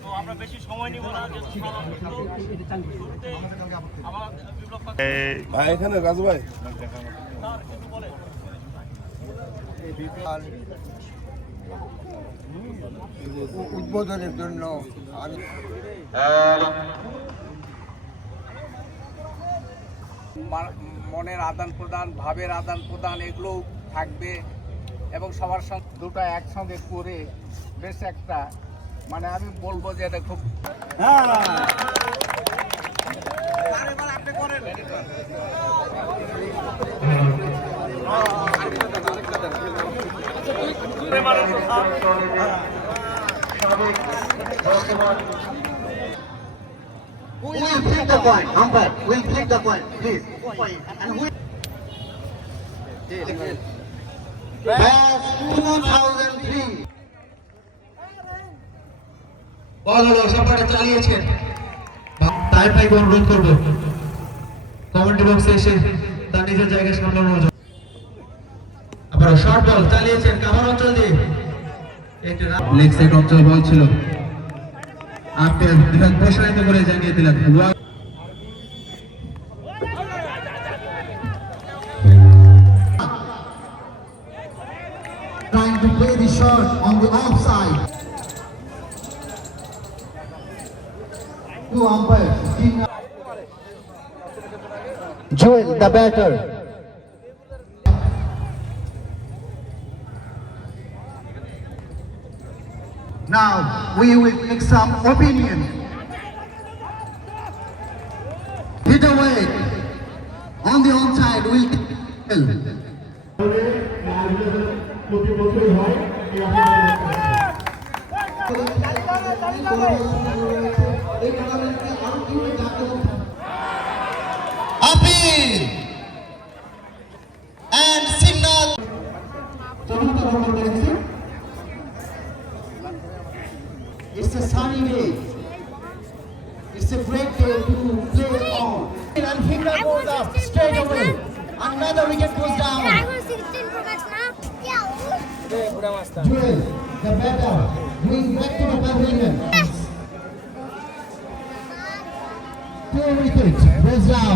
তো আমরা বেশি সময় নিব না, ভাই এখানে রাজু ভাই উদ্বোধনের জন্য আমি মনের আদান প্রদান, ভাবের আদান প্রদান এগুলোও থাকবে এবং সবার সঙ্গে দুটো একসঙ্গে করে বেশ একটা মানে আমি বলবো যে এটা খুব Who will flick the coin? Umpire will flick the coin, please. And who? Pass 2003. বল হলো সবটা চালিয়েছেন তাই ভাই অনুরোধ করব কমেন্ট বক্সে এসে তার নিজের জায়গায় সামলানো হবে আবার শর্ট বল চালিয়েছেন কাভার অঞ্চল দিয়ে একটা লেগ সাইড অঞ্চল বল ছিল আপনি বিভাগ প্রসারিত করে জানিয়ে দিলেন Trying to play the shot on the offside. Two umpires. Joel, the batter. Now we will take some opinion. Hit away on the onside. Will appeal and signal. It's a sunny day. It's a great day to play on. And finger goes up straight away. Another wicket goes down. Joel, the batter, going back to the pavilion. 2 wickets goes down.